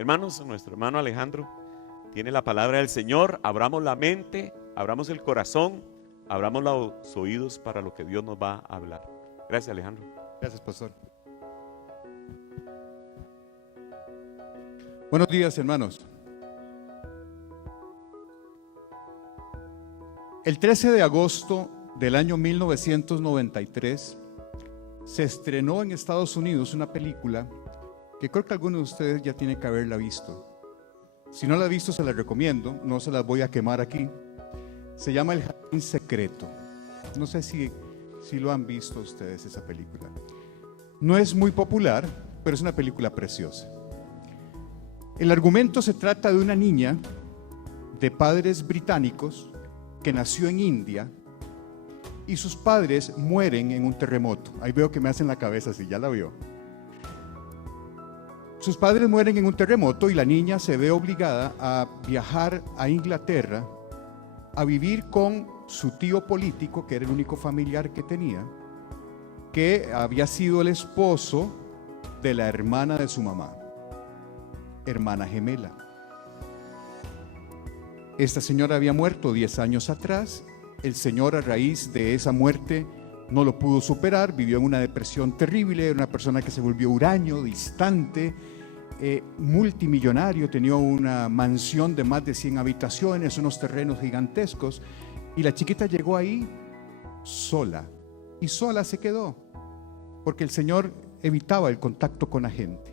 Hermanos, nuestro hermano Alejandro tiene la palabra del Señor. Abramos la mente, abramos el corazón, abramos los oídos para lo que Dios nos va a hablar. Gracias, Alejandro. Gracias, pastor. Buenos días, hermanos. El 13 de agosto del año 1993 se estrenó en Estados Unidos una película que creo que algunos de ustedes ya tienen que haberla visto. Si no la han visto, se la recomiendo, no se las voy a quemar aquí. Se llama El Jardín Secreto. No sé si lo han visto ustedes esa película. No es muy popular, pero es una película preciosa. El argumento se trata de una niña de padres británicos que nació en India y sus padres mueren en un terremoto. Ahí veo que me hacen la cabeza así, ya la vio. Sus padres mueren en un terremoto y la niña se ve obligada a viajar a Inglaterra a vivir con su tío político, que era el único familiar que tenía, que había sido el esposo de la hermana de su mamá, hermana gemela. Esta señora había muerto 10 años atrás. El señor, a raíz de esa muerte, no lo pudo superar, vivió en una depresión terrible, era una persona que se volvió huraño, distante, multimillonario, tenía una mansión de más de 100 habitaciones, unos terrenos gigantescos, y la chiquita llegó ahí sola, y sola se quedó, porque el señor evitaba el contacto con la gente.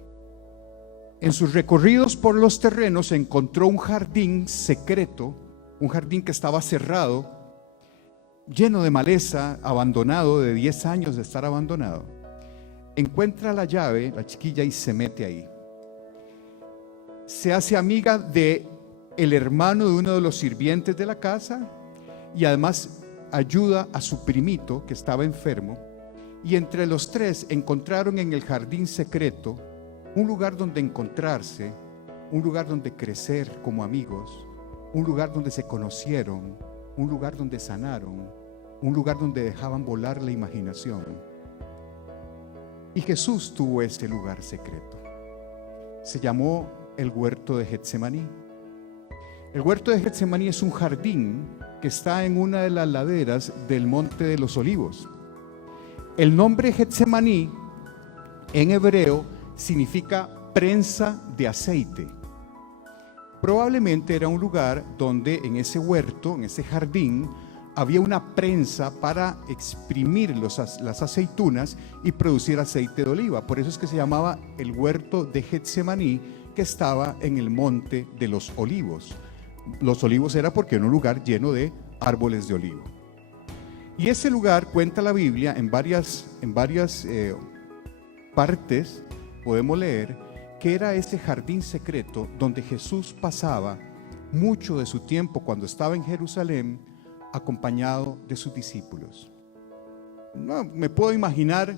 En sus recorridos por los terrenos encontró un jardín secreto, un jardín que estaba cerrado, lleno de maleza, abandonado, de 10 años de estar abandonado. Encuentra la llave, la chiquilla, y se mete ahí. Se hace amiga de el hermano de uno de los sirvientes de la casa y además ayuda a su primito que estaba enfermo. Y entre los tres encontraron en el jardín secreto un lugar donde encontrarse, un lugar donde crecer como amigos, un lugar donde se conocieron, un lugar donde sanaron, un lugar donde dejaban volar la imaginación. Y Jesús tuvo ese lugar secreto. Se llamó el huerto de Getsemaní. El huerto de Getsemaní es un jardín que está en una de las laderas del Monte de los Olivos. El nombre Getsemaní en hebreo significa prensa de aceite. Probablemente era un lugar donde en ese huerto, en ese jardín, había una prensa para exprimir las aceitunas y producir aceite de oliva. Por eso es que se llamaba el huerto de Getsemaní, que estaba en el Monte de los Olivos. Los olivos era porque era un lugar lleno de árboles de olivo. Y ese lugar, cuenta la Biblia, en varias partes podemos leer que era ese jardín secreto donde Jesús pasaba mucho de su tiempo cuando estaba en Jerusalén acompañado de sus discípulos. No me puedo imaginar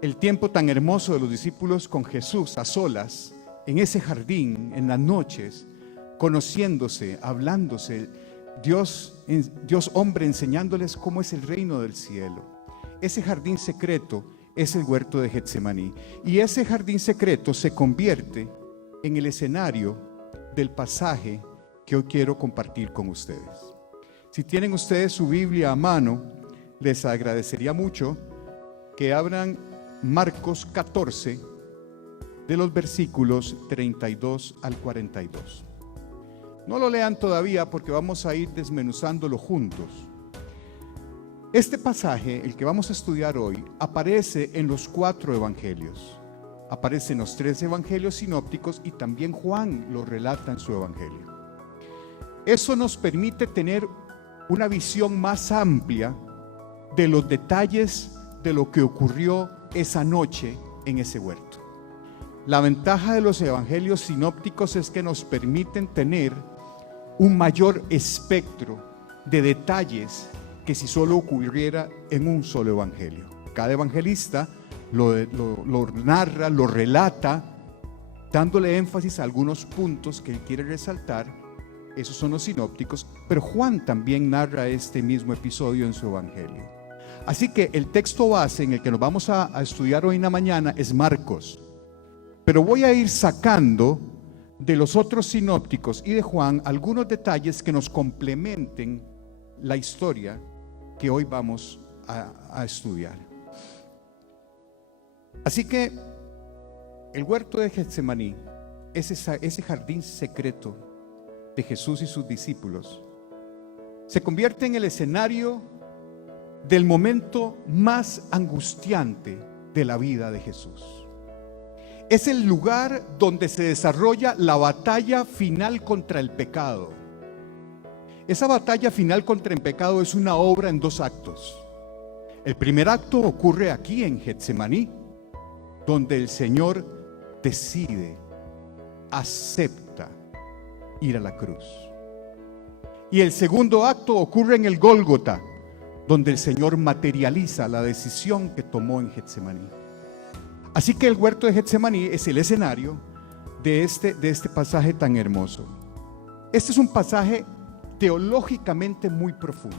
el tiempo tan hermoso de los discípulos con Jesús a solas en ese jardín en las noches, conociéndose, hablándose, Dios hombre enseñándoles cómo es el reino del cielo. Ese jardín secreto es el huerto de Getsemaní, y ese jardín secreto se convierte en el escenario del pasaje que hoy quiero compartir con ustedes. Si tienen ustedes su Biblia a mano, les agradecería mucho que abran Marcos 14, de los versículos 32 al 42. No lo lean todavía porque vamos a ir desmenuzándolo juntos. Este pasaje, el que vamos a estudiar hoy, aparece en los 4 evangelios. Aparece en los 3 evangelios sinópticos y también Juan lo relata en su evangelio. Eso nos permite tener una visión más amplia de los detalles de lo que ocurrió esa noche en ese huerto. La ventaja de los evangelios sinópticos es que nos permiten tener un mayor espectro de detalles que si solo ocurriera en un solo evangelio. Cada evangelista lo narra, lo relata, dándole énfasis a algunos puntos que él quiere resaltar. Esos son los sinópticos, pero Juan también narra este mismo episodio en su evangelio. Así que el texto base en el que nos vamos a estudiar hoy en la mañana es Marcos, pero voy a ir sacando de los otros sinópticos y de Juan algunos detalles que nos complementen la historia que hoy vamos a estudiar. Así que el huerto de Getsemaní es ese jardín secreto de Jesús y sus discípulos. Se convierte en el escenario del momento más angustiante de la vida de Jesús. Es el lugar donde se desarrolla la batalla final contra el pecado. Esa batalla final contra el pecado es una obra en 2 actos. El primer acto ocurre aquí en Getsemaní, donde el Señor decide, acepta ir a la cruz. Y el segundo acto ocurre en el Gólgota, donde el Señor materializa la decisión que tomó en Getsemaní. Así que el huerto de Getsemaní es el escenario de este pasaje tan hermoso. Este es un pasaje teológicamente muy profundo.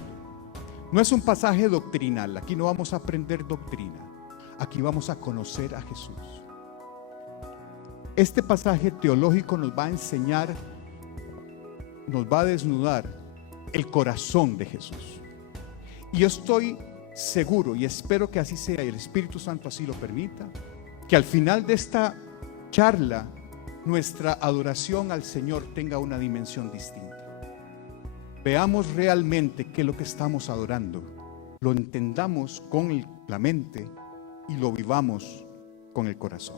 No es un pasaje doctrinal. Aquí no vamos a aprender doctrina. Aquí vamos a conocer a Jesús. Este pasaje teológico nos va a enseñar, nos va a desnudar el corazón de Jesús. Y yo estoy seguro y espero que así sea, y el Espíritu Santo así lo permita, que al final de esta charla nuestra adoración al Señor tenga una dimensión distinta. Veamos realmente qué es lo que estamos adorando, lo entendamos con la mente y lo vivamos con el corazón.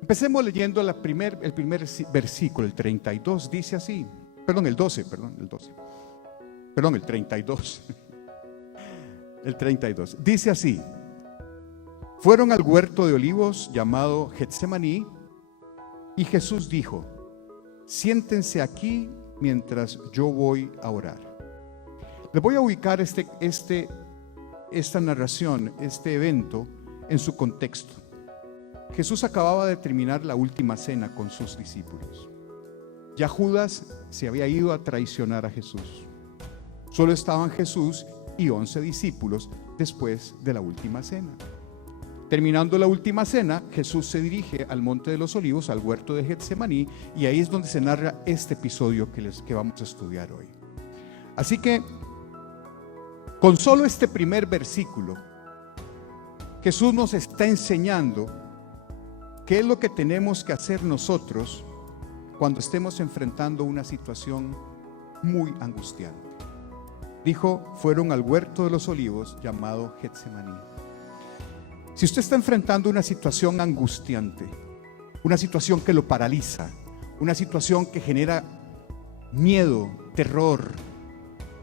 Empecemos leyendo el primer versículo, el 32, dice así, el 32. El 32, dice así: fueron al huerto de olivos llamado Getsemaní, y Jesús dijo: siéntense aquí mientras yo voy a orar. Les voy a ubicar esta narración, este evento, en su contexto. Jesús acababa de terminar la última cena con sus discípulos. Ya Judas se había ido a traicionar a Jesús. Solo estaban Jesús y 11 discípulos después de la última cena. Terminando la última cena, Jesús se dirige al Monte de los Olivos, al huerto de Getsemaní, y ahí es donde se narra este episodio que vamos a estudiar hoy. Así que, con solo este primer versículo, Jesús nos está enseñando qué es lo que tenemos que hacer nosotros cuando estemos enfrentando una situación muy angustiante. Dijo, fueron al huerto de los olivos llamado Getsemaní. Si usted está enfrentando una situación angustiante, una situación que lo paraliza, una situación que genera miedo, terror,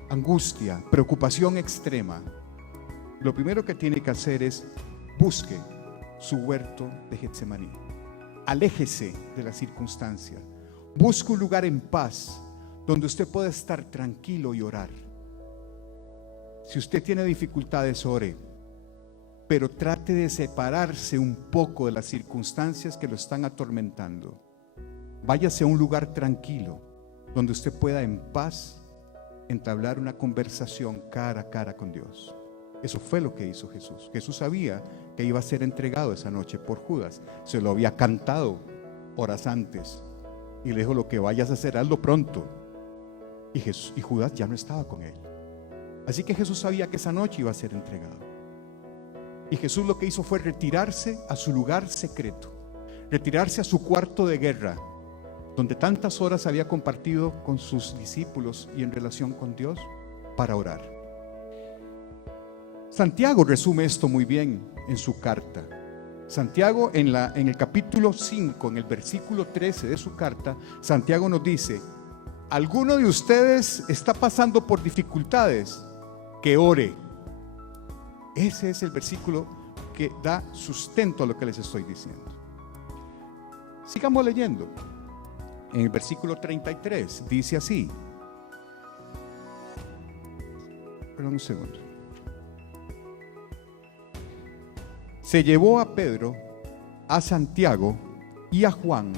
angustia, preocupación extrema, lo primero que tiene que hacer es busque su huerto de Getsemaní. Aléjese de la circunstancia. Busque un lugar en paz donde usted pueda estar tranquilo y orar. Si usted tiene dificultades, ore, pero trate de separarse un poco de las circunstancias que lo están atormentando. Váyase a un lugar tranquilo donde usted pueda en paz entablar una conversación cara a cara con Dios. Eso fue lo que hizo Jesús. Jesús sabía que iba a ser entregado esa noche por Judas. Se lo había cantado horas antes y le dijo: lo que vayas a hacer, hazlo pronto. Y Judas ya no estaba con él. Así que Jesús sabía que esa noche iba a ser entregado. Y Jesús lo que hizo fue retirarse a su lugar secreto, retirarse a su cuarto de guerra, donde tantas horas había compartido con sus discípulos y en relación con Dios, para orar. Santiago resume esto muy bien en su carta. Santiago en el capítulo 5, en el versículo 13 de su carta, Santiago nos dice: ¿alguno de ustedes está pasando por dificultades? Que ore. Ese es el versículo que da sustento a lo que les estoy diciendo. Sigamos leyendo. En el versículo 33 dice así. Perdón un segundo. Se llevó a Pedro, a Santiago y a Juan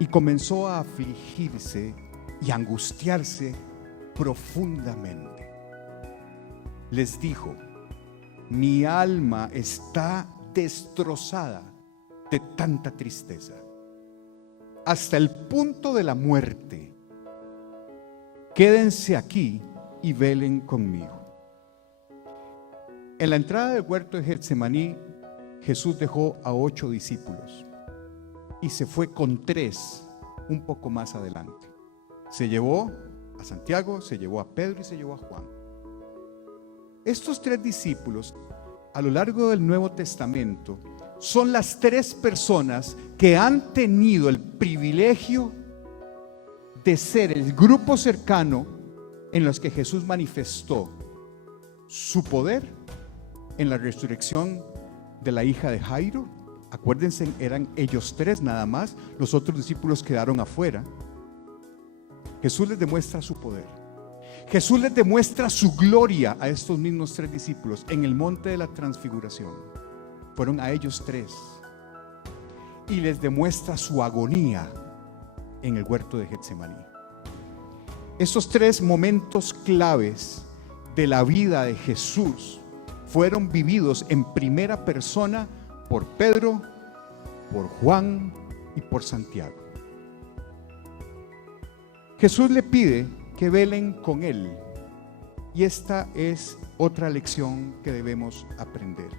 y comenzó a afligirse y angustiarse profundamente. Les dijo: mi alma está destrozada de tanta tristeza. hasta el punto de la muerte. Quédense aquí y velen conmigo. En la entrada del huerto de Getsemaní, Jesús dejó a 8 discípulos y se fue con 3 un poco más adelante. Se llevó a Santiago, se llevó a Pedro y se llevó a Juan. Estos 3 discípulos, a lo largo del Nuevo Testamento, son las 3 personas que han tenido el privilegio de ser el grupo cercano en los que Jesús manifestó su poder en la resurrección de la hija de Jairo. Acuérdense, eran ellos 3 nada más, los otros discípulos quedaron afuera. Jesús les demuestra su poder. Jesús les demuestra su gloria a estos mismos 3 discípulos en el monte de la transfiguración. Fueron a ellos 3. Y les demuestra su agonía en el huerto de Getsemaní. Estos 3 momentos claves de la vida de Jesús fueron vividos en primera persona por Pedro, por Juan y por Santiago. Jesús le pide que velen con él, y esta es otra lección que debemos aprender.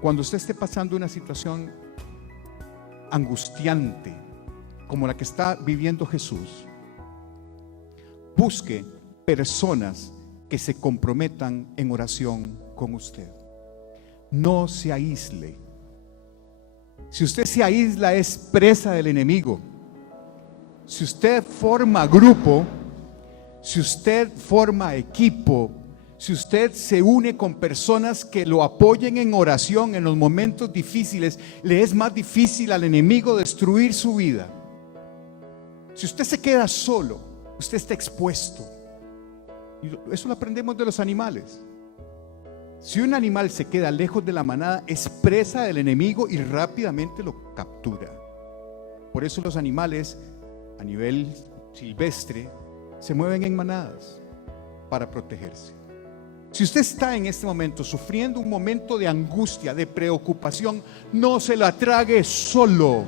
Cuando usted esté pasando una situación angustiante como la que está viviendo Jesús, busque personas que se comprometan en oración con usted. No se aísle. Si usted se aísla, es presa del enemigo. Si usted forma grupo, si usted forma equipo, si usted se une con personas que lo apoyen en oración en los momentos difíciles, le es más difícil al enemigo destruir su vida. Si usted se queda solo, usted está expuesto. Y eso lo aprendemos de los animales. Si un animal se queda lejos de la manada, es presa del enemigo y rápidamente lo captura. Por eso los animales a nivel silvestre se mueven en manadas para protegerse. Si usted está en este momento sufriendo un momento de angustia, de preocupación, no se la trague solo.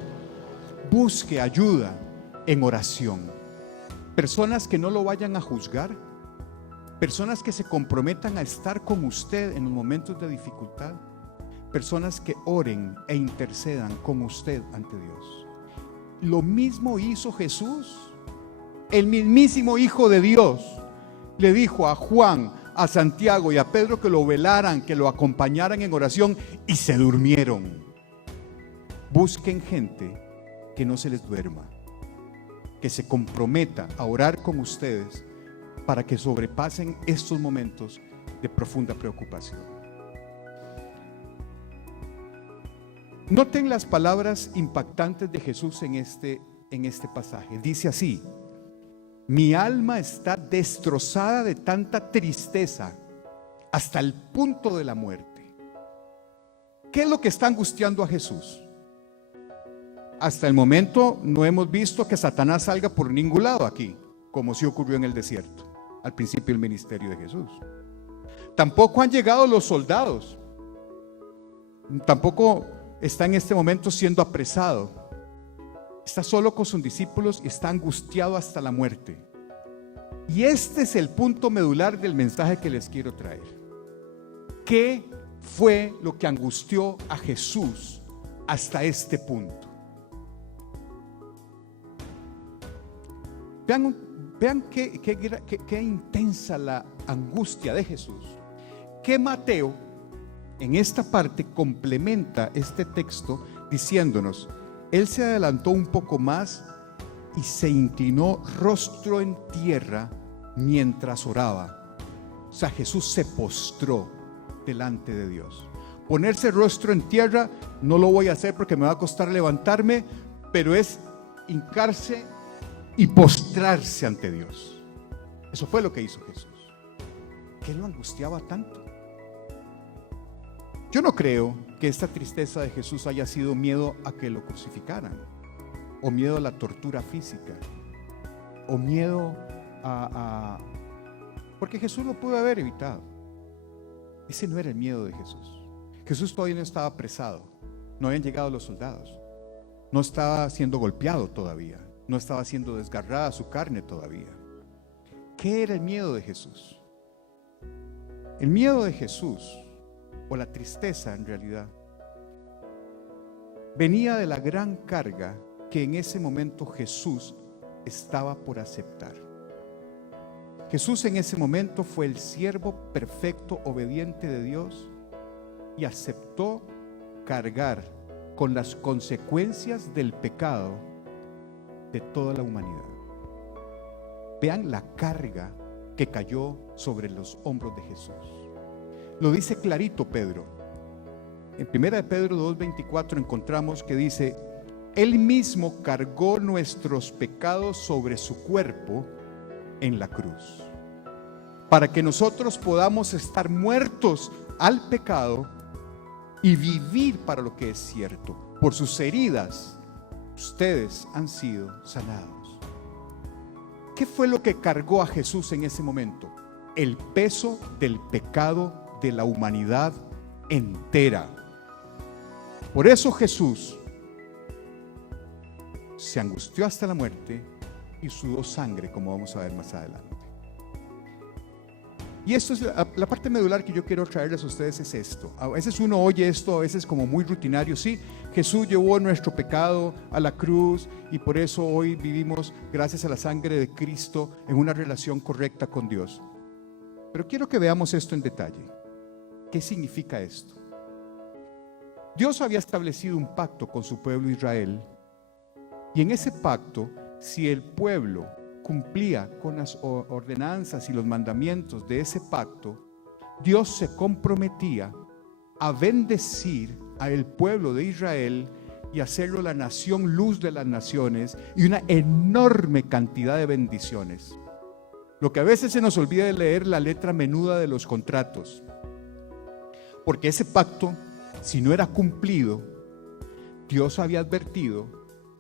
Busque ayuda en oración. Personas que no lo vayan a juzgar, personas que se comprometan a estar con usted en los momentos de dificultad, personas que oren e intercedan con usted ante Dios. Lo mismo hizo Jesús. El mismísimo Hijo de Dios le dijo a Juan, a Santiago y a Pedro que lo velaran, que lo acompañaran en oración, y se durmieron. Busquen gente que no se les duerma, que se comprometa a orar con ustedes para que sobrepasen estos momentos de profunda preocupación. Noten las palabras impactantes de Jesús en este pasaje. Dice así: mi alma está destrozada de tanta tristeza hasta el punto de la muerte. ¿Qué es lo que está angustiando a Jesús? Hasta el momento no hemos visto que Satanás salga por ningún lado aquí, como sí ocurrió en el desierto al principio del ministerio de Jesús. Tampoco han llegado los soldados. Tampoco está en este momento siendo apresado. Está solo con sus discípulos y está angustiado hasta la muerte. Y este es el punto medular del mensaje que les quiero traer. ¿Qué fue lo que angustió a Jesús hasta este punto? Vean qué intensa la angustia de Jesús, que Mateo en esta parte complementa este texto diciéndonos: él se adelantó un poco más y se inclinó rostro en tierra mientras oraba. O sea, Jesús se postró delante de Dios. Ponerse rostro en tierra no lo voy a hacer porque me va a costar levantarme, pero es hincarse y postrarse ante Dios. Eso fue lo que hizo Jesús. ¿Qué lo angustiaba tanto? Yo no creo que esta tristeza de Jesús haya sido miedo a que lo crucificaran, o miedo a la tortura física, o miedo porque Jesús lo pudo haber evitado. Ese no era el miedo de Jesús. Jesús todavía no estaba apresado, no habían llegado los soldados. no estaba siendo golpeado todavía, no estaba siendo desgarrada su carne todavía. ¿Qué era el miedo de Jesús? El miedo de Jesús, o la tristeza en realidad, venía de la gran carga que en ese momento Jesús estaba por aceptar. Jesús en ese momento fue el siervo perfecto, obediente de Dios, y aceptó cargar con las consecuencias del pecado de toda la humanidad. Vean la carga que cayó sobre los hombros de Jesús. Lo dice clarito Pedro. En 1 de Pedro 2:24 encontramos que dice: Él mismo cargó nuestros pecados sobre su cuerpo en la cruz, para que nosotros podamos estar muertos al pecado y vivir para lo que es cierto. Por sus heridas ustedes han sido sanados. ¿Qué fue lo que cargó a Jesús en ese momento? El peso del pecado de la humanidad entera. Por eso Jesús se angustió hasta la muerte y sudó sangre, como vamos a ver más adelante. Y esto es la parte medular que yo quiero traerles a ustedes, es esto. A veces uno oye esto, a veces como muy rutinario. Sí, Jesús llevó nuestro pecado a la cruz y por eso hoy vivimos, gracias a la sangre de Cristo, en una relación correcta con Dios. Pero quiero que veamos esto en detalle. ¿Qué significa esto? Dios había establecido un pacto con su pueblo Israel, y en ese pacto, si el pueblo cumplía con las ordenanzas y los mandamientos de ese pacto, Dios se comprometía a bendecir al pueblo de Israel y hacerlo la nación luz de las naciones, y una enorme cantidad de bendiciones. Lo que a veces se nos olvida de leer la letra menuda de los contratos, porque ese pacto, si no era cumplido, Dios había advertido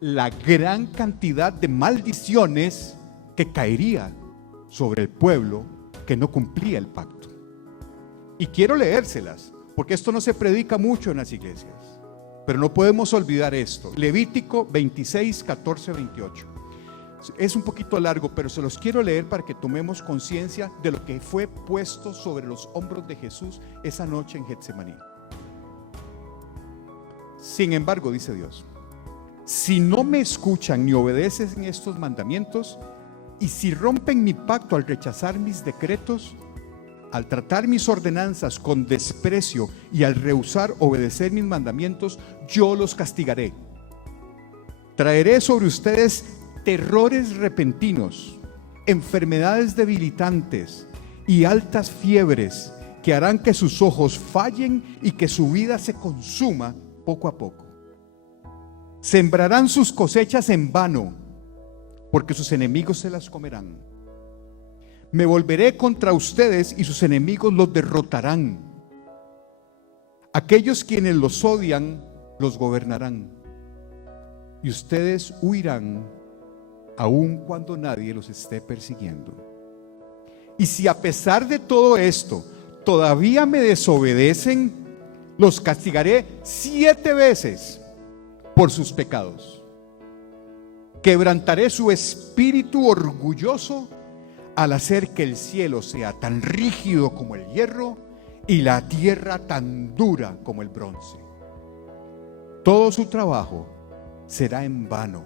la gran cantidad de maldiciones que caería sobre el pueblo que no cumplía el pacto. Y quiero leérselas, porque esto no se predica mucho en las iglesias, pero no podemos olvidar esto. Levítico 26, 14, 28. Es un poquito largo, pero se los quiero leer para que tomemos conciencia de lo que fue puesto sobre los hombros de Jesús esa noche en Getsemaní. Sin embargo, dice Dios, si no me escuchan ni obedecen estos mandamientos, y si rompen mi pacto al rechazar mis decretos, al tratar mis ordenanzas con desprecio y al rehusar obedecer mis mandamientos, yo los castigaré. Traeré sobre ustedes terrores repentinos, enfermedades debilitantes y altas fiebres que harán que sus ojos fallen y que su vida se consuma poco a poco. Sembrarán sus cosechas en vano, porque sus enemigos se las comerán. Me volveré contra ustedes y sus enemigos los derrotarán. Aquellos quienes los odian los gobernarán, y ustedes huirán aun cuando nadie los esté persiguiendo. Y si a pesar de todo esto todavía me desobedecen, los castigaré 7 veces por sus pecados. Quebrantaré su espíritu orgulloso al hacer que el cielo sea tan rígido como el hierro y la tierra tan dura como el bronce. Todo su trabajo será en vano,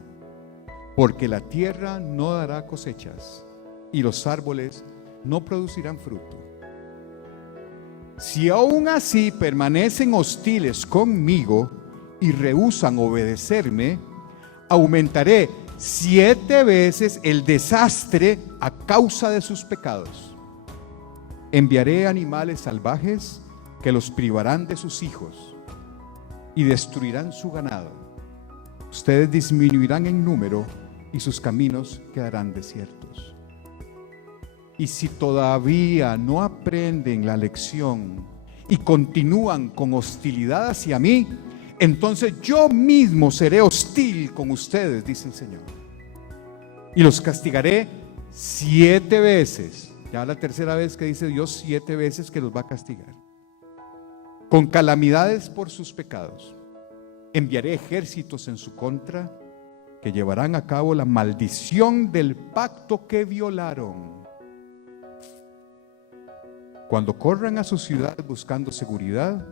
porque la tierra no dará cosechas y los árboles no producirán fruto. Si aún así permanecen hostiles conmigo y rehúsan obedecerme, aumentaré 7 veces el desastre a causa de sus pecados. Enviaré animales salvajes que los privarán de sus hijos y destruirán su ganado. Ustedes disminuirán en número y sus caminos quedarán desiertos. Y si todavía no aprenden la lección y continúan con hostilidad hacia mí, entonces yo mismo seré hostil con ustedes, dice el Señor. Y los castigaré 7 veces. Ya la tercera vez que dice Dios 7 veces que los va a castigar. Con calamidades por sus pecados. Enviaré ejércitos en su contra que llevarán a cabo la maldición del pacto que violaron. Cuando corran a su ciudad buscando seguridad,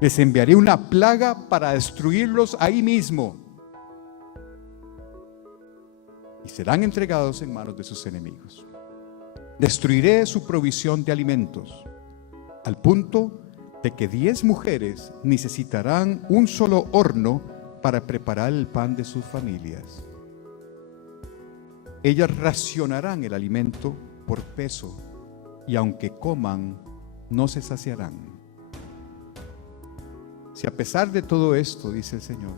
les enviaré una plaga para destruirlos ahí mismo. Y serán entregados en manos de sus enemigos. Destruiré su provisión de alimentos, al punto de que 10 mujeres necesitarán un solo horno para preparar el pan de sus familias. Ellas racionarán el alimento por peso, y aunque coman, no se saciarán. Si a pesar de todo esto, dice el Señor,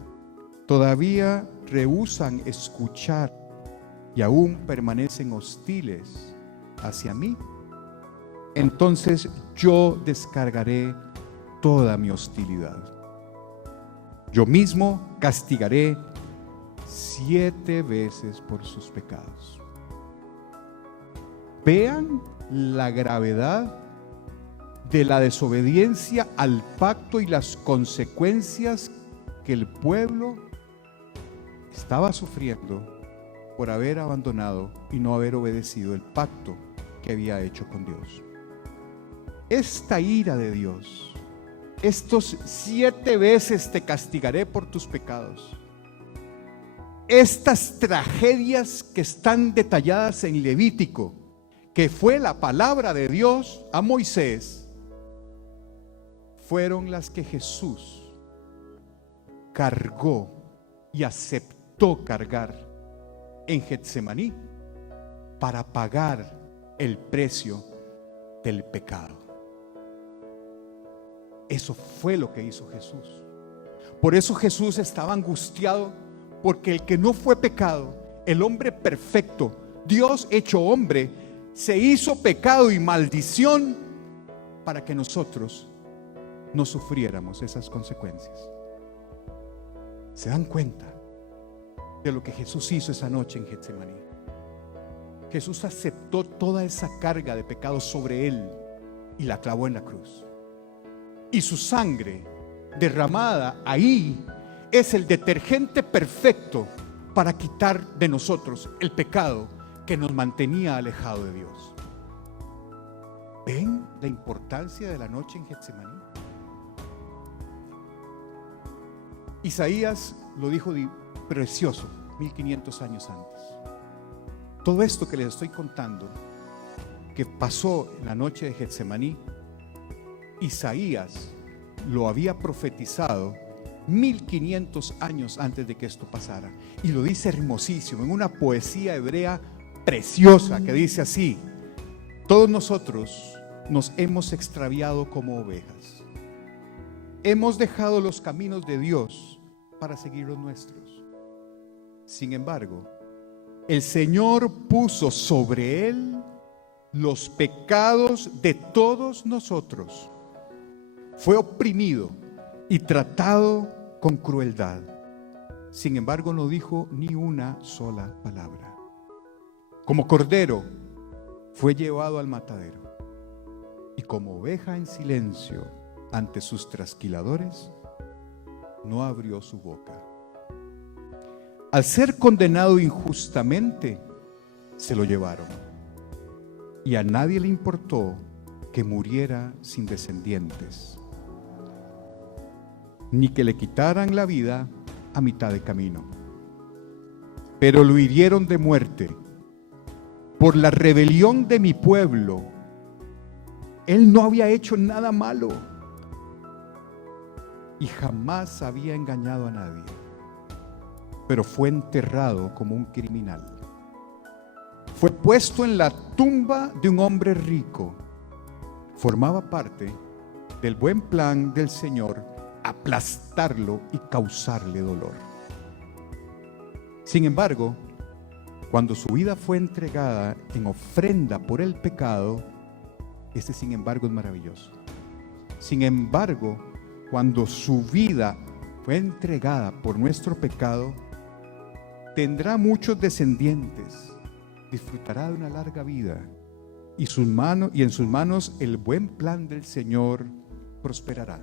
todavía rehúsan escuchar y aún permanecen hostiles hacia mí, entonces yo descargaré toda mi hostilidad. Yo mismo castigaré 7 veces por sus pecados. Vean la gravedad de la desobediencia al pacto y las consecuencias que el pueblo estaba sufriendo por haber abandonado y no haber obedecido el pacto que había hecho con Dios. Esta ira de Dios, estos 7 veces te castigaré por tus pecados, estas tragedias que están detalladas en Levítico, que fue la palabra de Dios a Moisés, fueron las que Jesús cargó y aceptó cargar en Getsemaní para pagar el precio del pecado. Eso fue lo que hizo Jesús. Por eso Jesús estaba angustiado, porque el que no fue pecado, el hombre perfecto, Dios hecho hombre, se hizo pecado y maldición para que nosotros no sufriéramos esas consecuencias. ¿Se dan cuenta de lo que Jesús hizo esa noche en Getsemaní? Jesús aceptó toda esa carga de pecado sobre él y la clavó en la cruz. Y su sangre derramada ahí es el detergente perfecto para quitar de nosotros el pecado que nos mantenía alejado de Dios. ¿Ven la importancia de la noche en Getsemaní? Isaías lo dijo precioso 1500 años antes. Todo esto que les estoy contando, que pasó en la noche de Getsemaní, Isaías lo había profetizado 1500 años antes de que esto pasara. Y lo dice hermosísimo, en una poesía hebrea preciosa, que dice así: todos nosotros nos hemos extraviado como ovejas. Hemos dejado los caminos de Dios para seguir los nuestros. Sin embargo, el Señor puso sobre él los pecados de todos nosotros. Fue oprimido y tratado con crueldad. Sin embargo, no dijo ni una sola palabra. Como cordero, fue llevado al matadero. Y como oveja en silencio ante sus trasquiladores, no abrió su boca. Al ser condenado injustamente, se lo llevaron. Y a nadie le importó que muriera sin descendientes, ni que le quitaran la vida a mitad de camino. Pero lo hirieron de muerte por la rebelión de mi pueblo. Él no había hecho nada malo y jamás había engañado a nadie, pero fue enterrado como un criminal. Fue puesto en la tumba de un hombre rico. Formaba parte del buen plan del Señor aplastarlo y causarle dolor. Sin embargo, cuando su vida fue entregada en ofrenda por el pecado, este sin embargo es maravilloso. Sin embargo, cuando su vida fue entregada por nuestro pecado, tendrá muchos descendientes, disfrutará de una larga vida y en sus manos el buen plan del Señor prosperará.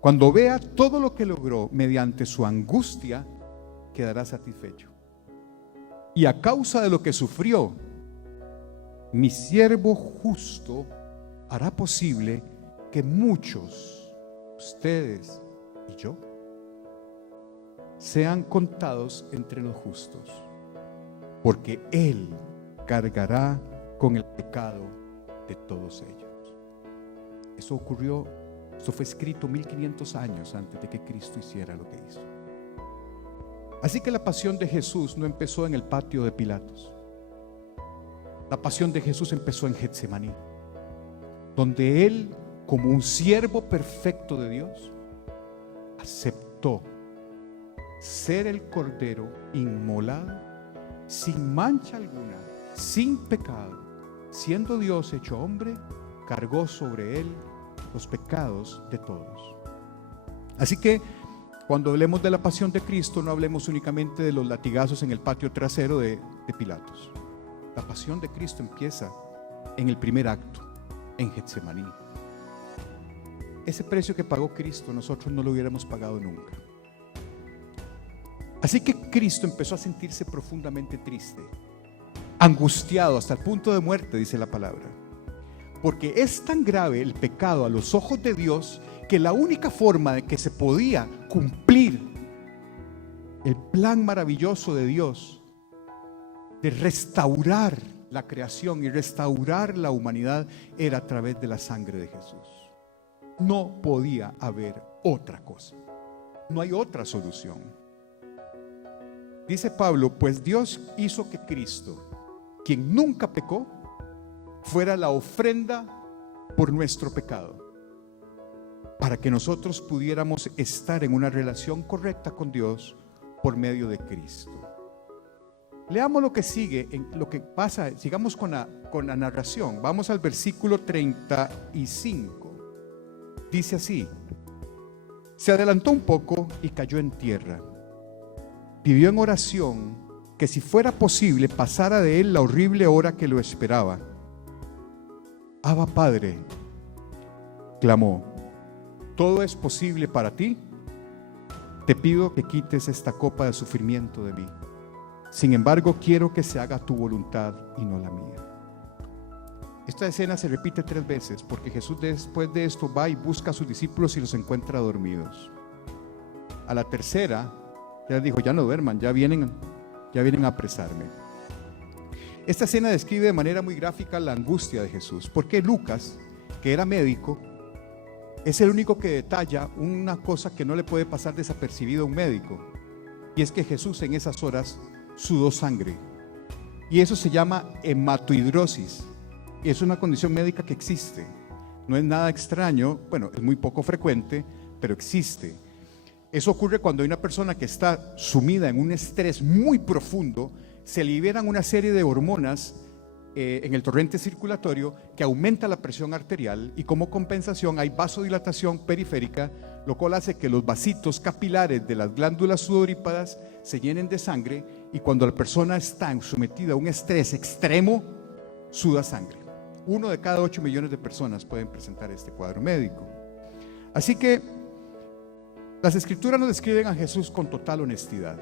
Cuando vea todo lo que logró mediante su angustia, quedará satisfecho. Y a causa de lo que sufrió, mi siervo justo hará posible que muchos, ustedes y yo, sean contados entre los justos, porque Él cargará con el pecado de todos ellos. Eso ocurrió, esto fue escrito 1500 años antes de que Cristo hiciera lo que hizo. Así que la pasión de Jesús no empezó en el patio de Pilatos. La pasión de Jesús empezó en Getsemaní, donde Él, como un siervo perfecto de Dios, aceptó ser el cordero inmolado, sin mancha alguna, sin pecado, siendo Dios hecho hombre, cargó sobre Él los pecados de todos. Así que cuando hablemos de la pasión de Cristo, no hablemos únicamente de los latigazos en el patio trasero de Pilatos. La pasión de Cristo empieza en el primer acto, en Getsemaní. Ese precio que pagó Cristo, nosotros no lo hubiéramos pagado nunca. Así que Cristo empezó a sentirse profundamente triste, angustiado hasta el punto de muerte, dice la palabra. Porque es tan grave el pecado a los ojos de Dios que la única forma de que se podía cumplir el plan maravilloso de Dios de restaurar la creación y restaurar la humanidad era a través de la sangre de Jesús. No podía haber otra cosa. No hay otra solución. Dice Pablo, pues Dios hizo que Cristo, quien nunca pecó, fuera la ofrenda por nuestro pecado, para que nosotros pudiéramos estar en una relación correcta con Dios por medio de Cristo. Leamos lo que sigue, lo que pasa, sigamos con la narración. Vamos al versículo 35. Dice así: se adelantó un poco y cayó en tierra. Pidió en oración que si fuera posible pasara de él la horrible hora que lo esperaba. Abba Padre, clamó, ¿todo es posible para ti? Te pido que quites esta copa de sufrimiento de mí. Sin embargo, quiero que se haga tu voluntad y no la mía. Esta escena se repite 3 veces porque Jesús después de esto va y busca a sus discípulos y los encuentra dormidos. A la tercera, ya les dijo, ya no duerman, ya vienen a apresarme. Esta escena describe de manera muy gráfica la angustia de Jesús, porque Lucas, que era médico, es el único que detalla una cosa que no le puede pasar desapercibido a un médico, y es que Jesús en esas horas sudó sangre, y eso se llama hematohidrosis, y es una condición médica que existe, no es nada extraño, bueno, es muy poco frecuente, pero existe. Eso ocurre cuando hay una persona que está sumida en un estrés muy profundo, se liberan una serie de hormonas en el torrente circulatorio que aumenta la presión arterial, y como compensación hay vasodilatación periférica, lo cual hace que los vasitos capilares de las glándulas sudoríparas se llenen de sangre, y cuando la persona está sometida a un estrés extremo, suda sangre. 1 de cada 8 millones de personas pueden presentar este cuadro médico. Así que las escrituras nos describen a Jesús con total honestidad.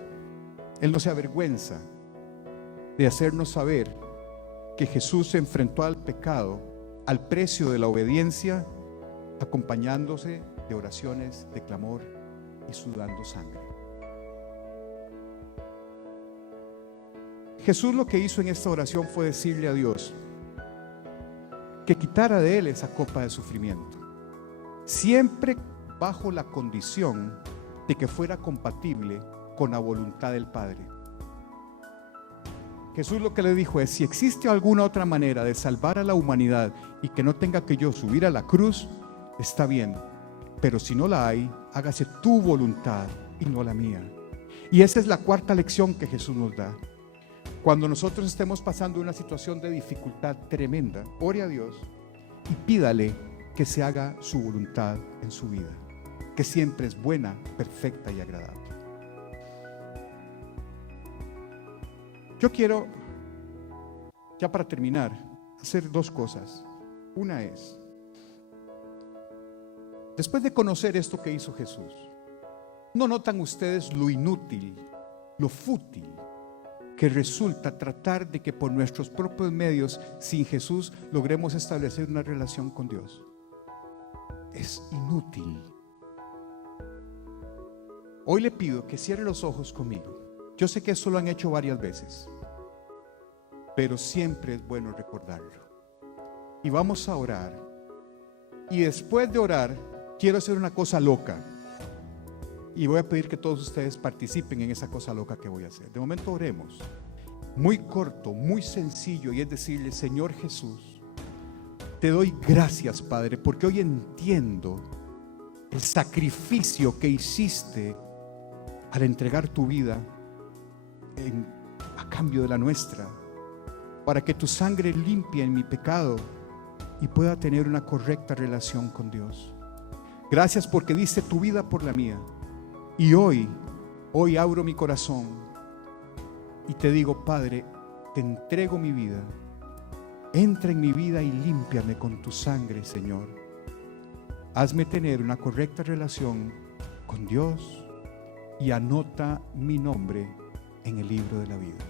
Él no se avergüenza de hacernos saber que Jesús se enfrentó al pecado al precio de la obediencia, acompañándose de oraciones de clamor y sudando sangre. Jesús lo que hizo en esta oración fue decirle a Dios que quitara de él esa copa de sufrimiento, siempre bajo la condición de que fuera compatible con la voluntad del Padre. Jesús lo que le dijo es: si existe alguna otra manera de salvar a la humanidad y que no tenga que yo subir a la cruz, está bien, pero si no la hay, hágase tu voluntad y no la mía. Y esa es la cuarta lección que Jesús nos da. Cuando nosotros estemos pasando una situación de dificultad tremenda, ore a Dios y pídale que se haga su voluntad en su vida, que siempre es buena, perfecta y agradable. Yo quiero, ya para terminar, hacer 2 cosas. Una es, Después de conocer esto que hizo Jesús, ¿no notan ustedes lo inútil, lo fútil que resulta tratar de que por nuestros propios medios, sin Jesús, logremos establecer una relación con Dios? Es inútil. Hoy le pido que cierre los ojos conmigo. Yo sé que eso lo han hecho varias veces, pero siempre es bueno recordarlo. Y vamos a orar. Y después de orar, quiero hacer una cosa loca. Y voy a pedir que todos ustedes participen en esa cosa loca que voy a hacer. De momento oremos. Muy corto, muy sencillo, y es decirle: Señor Jesús, te doy gracias, Padre, porque hoy entiendo el sacrificio que hiciste al entregar tu vida a cambio de la nuestra, para que tu sangre limpie en mi pecado y pueda tener una correcta relación con Dios. Gracias porque diste tu vida por la mía. Y hoy abro mi corazón y te digo: Padre, te entrego mi vida. Entra en mi vida y límpiame con tu sangre, Señor. Hazme tener una correcta relación con Dios y anota mi nombre en el libro de la vida.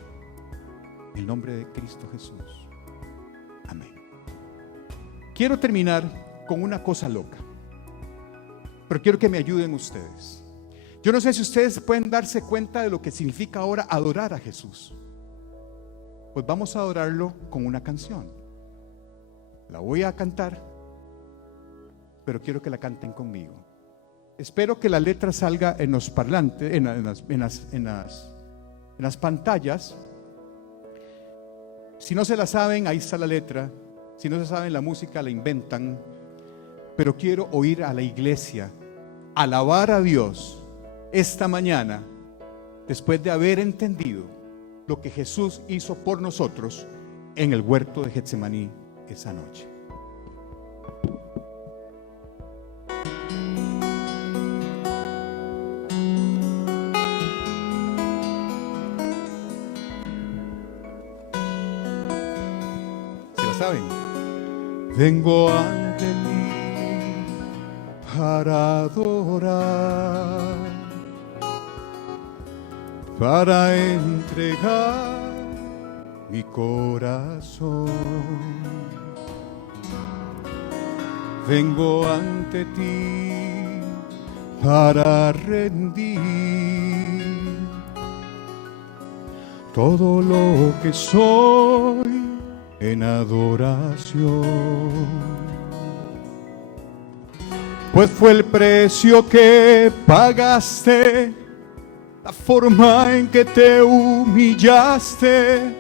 En el nombre de Cristo Jesús. Amén. Quiero terminar con una cosa loca, pero quiero que me ayuden ustedes. Yo no sé si ustedes pueden darse cuenta de lo que significa ahora adorar a Jesús. Pues vamos a adorarlo con una canción. La voy a cantar, pero quiero que la canten conmigo. Espero que la letra salga en los parlantes, en las pantallas. Si no se la saben, ahí está la letra. Si no se saben la música, la inventan. Pero quiero oír a la iglesia alabar a Dios esta mañana, después de haber entendido lo que Jesús hizo por nosotros en el huerto de Getsemaní esa noche. ¿Se la saben? Vengo ante ti para adorar, para entregar mi corazón. Vengo ante ti para rendir todo lo que soy en adoración. Pues fue el precio que pagaste, la forma en que te humillaste,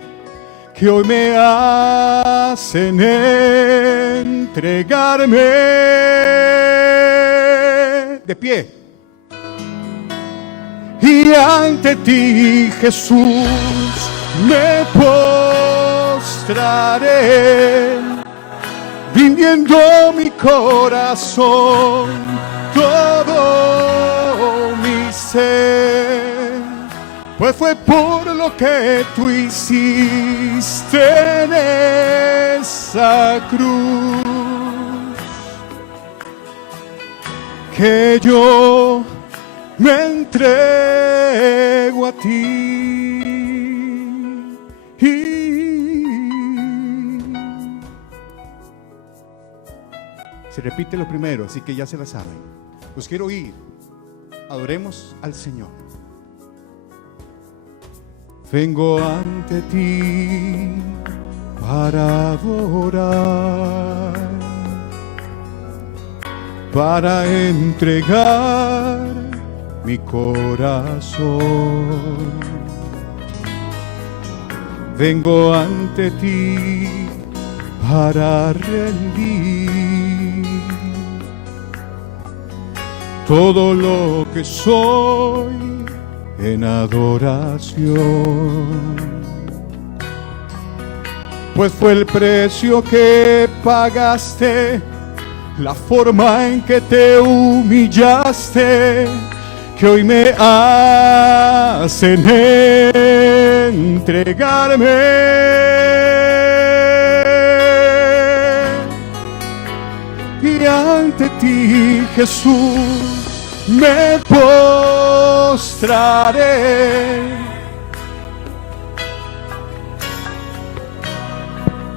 que hoy me hacen entregarme de pie. Y ante ti, Jesús, me postraré, rindiendo mi corazón, todo mi ser. Pues fue por lo que tú hiciste en esa cruz que yo me entrego a ti. Se repite lo primero, así que ya se la saben. Los quiero oír. Adoremos al Señor. Vengo ante ti para adorar, para entregar mi corazón. Vengo ante ti para rendir todo lo que soy en adoración. Pues fue el precio que pagaste, la forma en que te humillaste, que hoy me hacen entregarme. Y ante ti, Jesús, me postraré.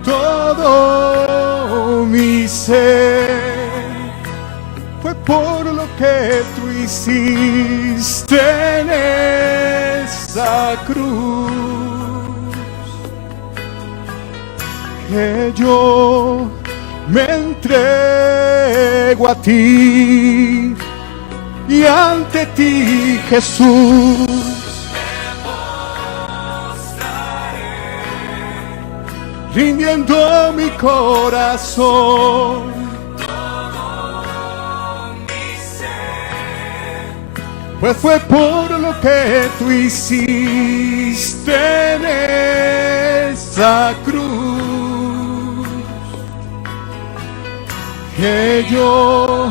Todo mi ser fue por lo que tú hiciste en esa cruz, que yo me entrego a ti y ante ti, Jesús, rindiendo mi corazón, todo mi ser, pues fue por lo que tú hiciste en esa cruz, que yo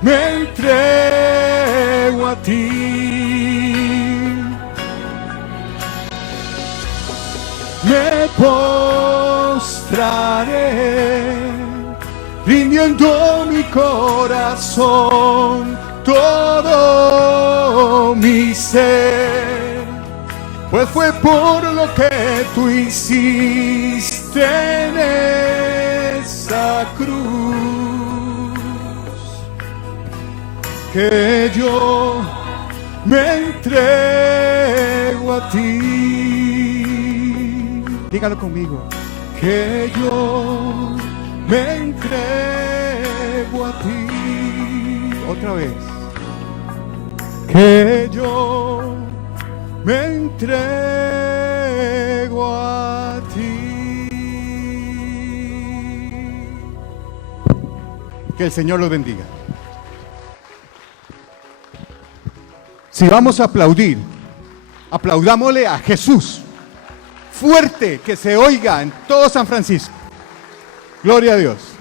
me entrego a ti, me postraré, rindiendo mi corazón, todo mi ser, pues fue por lo que tú hiciste en esa cruz, que yo me entrego a ti. Dígalo conmigo. Que yo me entrego a ti. Otra vez. Que yo me entrego a ti. Que el Señor los bendiga. Si vamos a aplaudir, aplaudámosle a Jesús. Fuerte, que se oiga en todo San Francisco. Gloria a Dios.